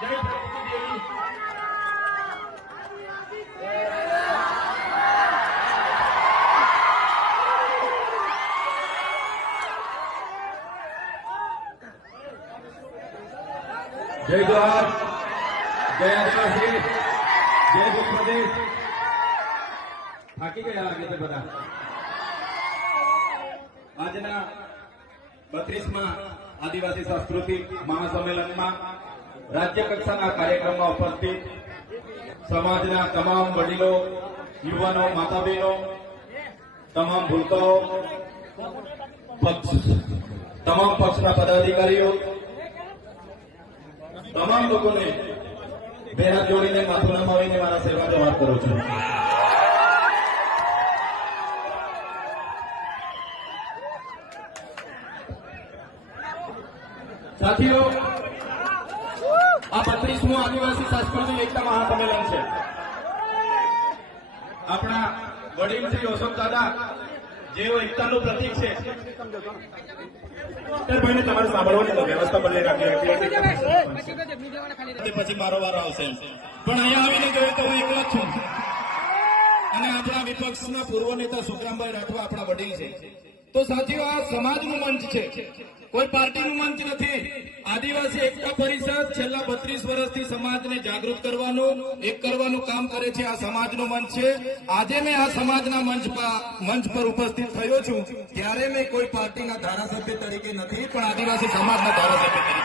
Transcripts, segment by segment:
જય પ્રકૃતિ દેવી જય ગુજરાત જય આદિવાસી જય આદિવાસી સંસ્કૃતિ મહાસંમેલનમાં રાજ્ય કક્ષાના કાર્યક્રમમાં ઉપસ્થિત સમાજના તમામ વડીલો યુવાનો માતા બહેનો તમામ ભૂલકાઓ તમામ પક્ષના પદાધિકારીઓ તમામ લોકોને બે હાથ જોડીને માથું નમાવીને મારા સેવાનો વાત કરું છું સાથીઓ આ બત્રીસમું આદિવાસી સાંસ્કૃતિક એકતા મહાસંમેલન છે આપણા વડીલ શ્રી અશોક દાદા જેઓ એકતાનું પ્રતિક છે ભાઈને તમારે સાંભળવાની વ્યવસ્થા બદલી રાખી પછી મારો વારો આવશે પણ અહીંયા આવીને જોયું તો હું એકલો જ છું અને આપણા વિપક્ષના પૂર્વ નેતા સુખરામભાઈ રાઠવા આપણા વડીલ છે તો સાથીઓ આ સમાજનું મંચ છે કોઈ પાર્ટીનું મંચ નથી આદિવાસી એકતા પરિષદ છેલ્લા બત્રીસ વર્ષથી સમાજને જાગૃત કરવાનું એક કરવાનું કામ કરે છે આ સમાજનો મંચ છે આજે મેં આ સમાજના મંચ મંચ પર ઉપસ્થિત થયો છું ત્યારે મેં કોઈ પાર્ટીના ધારાસભ્ય તરીકે નથી પણ આદિવાસી સમાજના ધારાસભ્ય તરીકે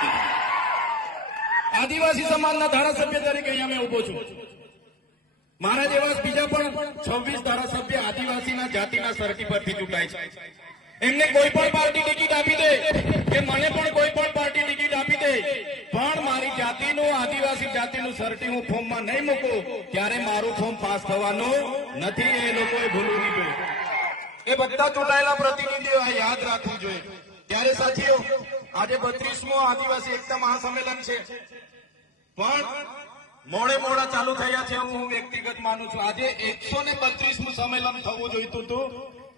આદિવાસી સમાજના ધારાસભ્ય તરીકે અહીંયા મેં ઉભો છું મારા જેવા બીજા પણ છવ્વીસ ધારાસભ્ય આદિવાસીના જાતિના સરકી પરથી ચૂંટાય છે એમને કોઈ પણ પાર્ટી ટિકિટ આપી દે કે મને પણ કોઈ પણ પાર્ટી ટિકિટ આપી દે પણ મારી જાતિનું આદિવાસી જાતિનું સર્ટી હું ફોર્મમાં નહીં મૂકું ત્યારે મારું ફોર્મ પાસ થવાનું નથી એ લોકોએ ભૂલવું નહીં એ બધા ચૂંટાયેલા પ્રતિનિધિઓ આ યાદ રાખવું જોઈએ ત્યારે સાચીઓ આજે બત્રીસમો આદિવાસી એકતા મહાસંમેલન છે પણ મોડે મોડા ચાલુ થયા છે હું વ્યક્તિગત માનું છું આજે એકસો ને બત્રીસમું સંમેલન થવું જોઈતું હતું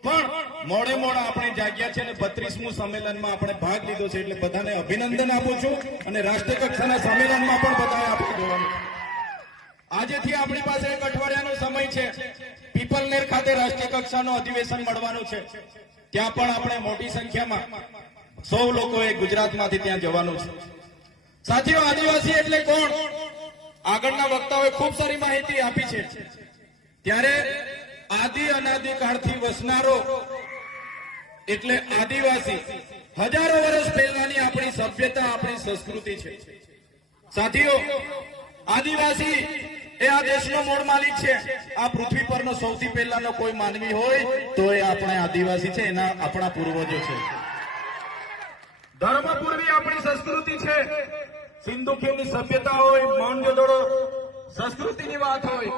પણ મોડે મોડા આપણે જાગ્યા છે અને બત્રીસમું સંમેલનમાં આપણે ભાગ લીધો છે એટલે બધાને અભિનંદન આપું છું અને રાષ્ટ્રીય કક્ષાના સંમેલનમાં પણ બધાએ આપણે જોવાનું આજેથી આપણી પાસે એક અઠવાડિયાનો સમય છે પીપલનેર ખાતે રાષ્ટ્રીય કક્ષાનું અધિવેશન મળવાનું છે ત્યાં પણ આપણે મોટી સંખ્યામાં સૌ લોકોએ ગુજરાતમાંથી ત્યાં જવાનું છે સાથીઓ આદિવાસી એટલે કોણ આગળના વક્તાઓએ ખૂબ સારી માહિતી આપી છે ત્યારે આદિ અનાદિકાળથી વસનારો એટલે આદિવાસી હજારો વર્ષ પહેલાની આપણી સભ્યતા આપણી સંસ્કૃતિ છે સાથીઓ આદિવાસી એ આ દેશનો મૂળ માલિક છે આ પૃથ્વી પરનો સૌથી પહેલાનો કોઈ માનવી હોય તો એ આપણે આદિવાસી છે એના આપણા પૂર્વજો છે ધર્મ પૂર્વી આપણી સંસ્કૃતિ છે સિંધુ ખીણની સભ્યતા હોય મોહનજોદડો સંસ્કૃતિની વાત હોય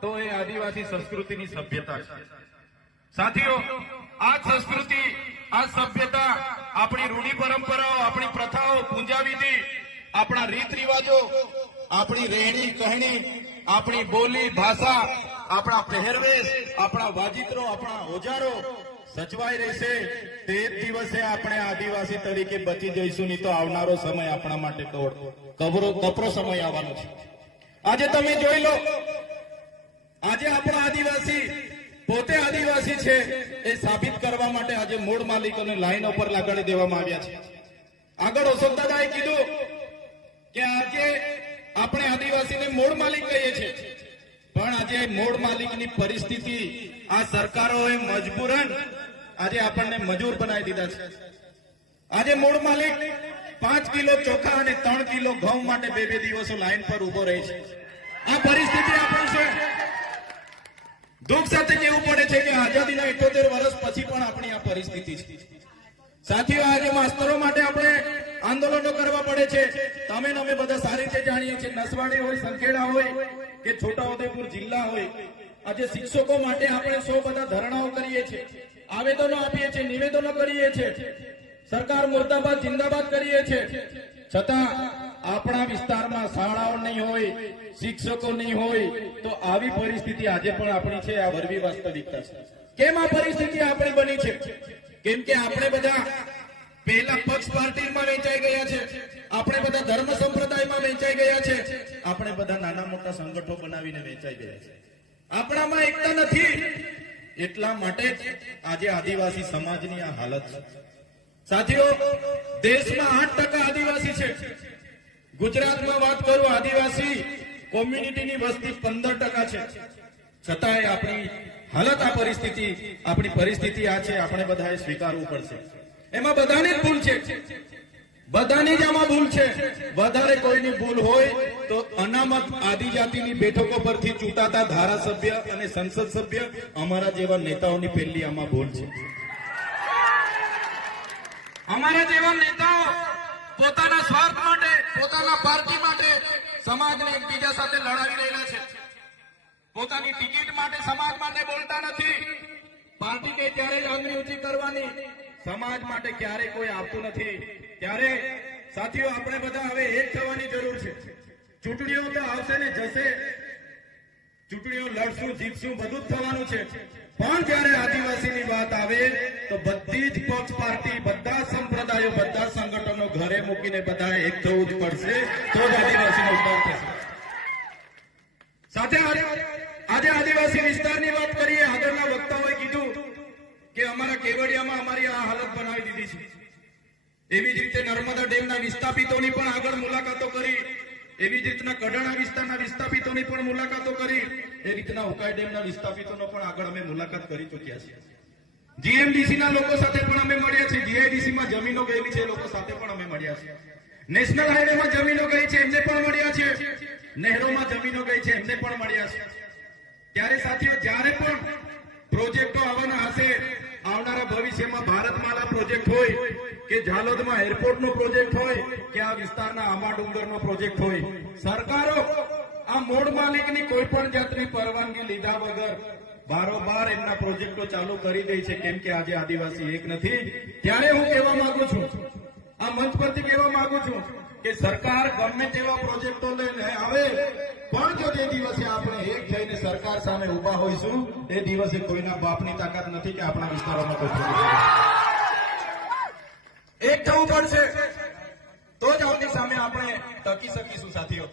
તો એ આદિવાસી સંસ્કૃતિની સભ્યતા છે સાથીઓ આ સંસ્કૃતિ આ સભ્યતા આપણી રૂઢી પરંપરાઓ આપણી પ્રથાઓ પૂજા આપણા રીત રિવાજો આપણી રહેણી કહેણી આપણી બોલી ભાષા આપણા પહેરવેશ આપણા વાજિત્રો આપણા ઓજારો સચવાઈ રહેશે તે દિવસે આપણે આદિવાસી તરીકે બચી જઈશું નહીં તો આવનારો સમય આપણા માટે કવરો કપરો સમય આવવાનો છે આજે તમે જોઈ લો આજે આપણા આદિવાસી પોતે આદિવાસી છે એ સાબિત કરવા માટે આજે મૂળ માલિકોને લાઈન ઉપર લગાડી દેવામાં આવ્યા છે આગળ અશોક દાદાએ કીધું કે આજે આપણે આદિવાસીને મૂળ માલિક કહીએ છીએ પણ આજે મૂળ માલિકની પરિસ્થિતિ આ સરકારોએ મજબૂરન આજે આપણને મજૂર બનાવી દીધા છે આજે મૂળ માલિક પાંચ કિલો ચોખા અને ત્રણ કિલો ઘઉં માટે બે બે દિવસો લાઈન પર ઉભો રહે છે આ પરિસ્થિતિ આપણને દુઃખ સાથે કહેવું પડે છે કે આઝાદીના ઇઠોતેર વર્ષ પછી પણ આપણી આ પરિસ્થિતિ છે સાથીઓ આજે માસ્તરો માટે આપણે આંદોલનો કરવા પડે છે તમે અમે બધા સારી રીતે જાણીએ છીએ નસવાડી હોય સંખેડા હોય કે છોટા છોટાઉદેપુર જિલ્લા હોય આજે શિક્ષકો માટે આપણે સૌ બધા ધરણાઓ કરીએ છીએ આવેદનો આપીએ છીએ નિવેદનો કરીએ છીએ સરકાર મુર્દાબાદ જિંદાબાદ કરીએ છીએ છતાં આપણા વિસ્તારમાં શાળાઓ નહીં હોય શિક્ષકો નહીં હોય તો આવી પરિસ્થિતિ આજે પણ આપણી છે આ વરવી વાસ્તવિકતા છે કેમ આ પરિસ્થિતિ આપણી બની છે કેમ કે આપણે બધા પહેલા પક્ષ પાર્ટીમાં વેચાઈ ગયા છે આપણે બધા ધર્મ સંપ્રદાયમાં વેચાઈ ગયા છે આપણે બધા નાના મોટા સંગઠો બનાવીને વેચાઈ ગયા છે આપણામાં એકતા નથી એટલા માટે આજે આદિવાસી સમાજની આ હાલત છે સાથીઓ દેશમાં આઠ ટકા આદિવાસી છે ગુજરાતમાં વાત કરું આદિવાસી કોમ્યુનિટીની વસ્તી પંદર ટકા છે છતાંય આપણી હાલત આ પરિસ્થિતિ આપણી પરિસ્થિતિ આ છે આપણે બધાએ સ્વીકારવું પડશે એમાં બધાની જ ભૂલ છે બધાની જ આમાં ભૂલ છે વધારે કોઈની ભૂલ હોય તો અનામત આદિજાતિની બેઠકો પરથી ચૂંટાતા ધારાસભ્ય અને સંસદ સભ્ય અમારા જેવા નેતાઓની પહેલી આમાં ભૂલ છે અમારા જેવા નેતાઓ પોતાના સ્વાર્થ માટે પોતાના પાર્ટી માટે સમાજને એકબીજા સાથે લડાવી રહેલા છે પોતાની ટિકિટ માટે સમાજ માટે બોલતા નથી પાર્ટી કઈ ત્યારે જ આંગળી ઊંચી કરવાની સમાજ માટે ક્યારે કોઈ આવતું નથી ત્યારે સાથીઓ આપણે બધા હવે એક થવાની જરૂર છે ચૂંટણીઓ તો આવશે ને જશે ચૂંટણીઓ લડશું જીતશું બધું જ થવાનું છે પણ જયારે આદિવાસીની વાત આવે તો બધી જ પક્ષ પાર્ટી બધા સંગઠનો ઘરે મૂકીને બધા એક થવું જ પડશે તો જ આદિવાસીનો ઉદ્ધાર થશે સાથે આજે આદિવાસી વિસ્તારની વાત કરીએ આગળના વક્તાઓએ કીધું કે અમારા કેવડિયામાં અમારી આ હાલત બનાવી દીધી છે એવી જ રીતે નર્મદા ડેમના વિસ્થાપિતોની પણ આગળ મુલાકાતો કરી એવી જ રીતના કડાણા વિસ્તારના વિસ્થાપિતોની પણ મુલાકાતો કરી એ રીતના ઉકાઈ ડેમના વિસ્થાપિતોનો પણ આગળ અમે મુલાકાત કરી ચૂક્યા છીએ જીએમડીસી ના લોકો સાથે પણ અમે મળ્યા છીએ જીઆઈડીસી માં જમીનો ગયેલી છે લોકો સાથે પણ અમે મળ્યા છીએ નેશનલ હાઈવે માં જમીનો ગઈ છે એમને પણ મળ્યા છે નહેરોમાં જમીનો ગઈ છે એમને પણ મળ્યા છે ત્યારે સાથીઓ જ્યારે પણ પ્રોજેક્ટો આવવાના હશે આવનારા ભવિષ્યમાં ભારતમાલા પ્રોજેક્ટ હોય કે ઝાલોદમાં એરપોર્ટનો પ્રોજેક્ટ હોય કે આ વિસ્તારના આંબા ડુંગરનો પ્રોજેક્ટ હોય સરકારો આ મૂળ માલિકની કોઈ પણ જાતની પરવાનગી લીધા વગર બારોબાર એમના પ્રોજેક્ટો ચાલુ કરી દે છે કેમ કે આજે આદિવાસી એક નથી ત્યારે હું કહેવા માંગુ છું આ મંચ પરથી કહેવા માંગુ છું કે સરકાર ગમે તેવા પ્રોજેક્ટો લઈને આવે પણ જો તે દિવસે આપણે એક થઈને સરકાર સામે ઉભા હોઈશું તે દિવસે કોઈના બાપની તાકાત નથી કે આપણા વિસ્તારોમાં કોઈ એક થવું પડશે તો જ આપની સામે આપણે ટકી શકીશું સાથીઓ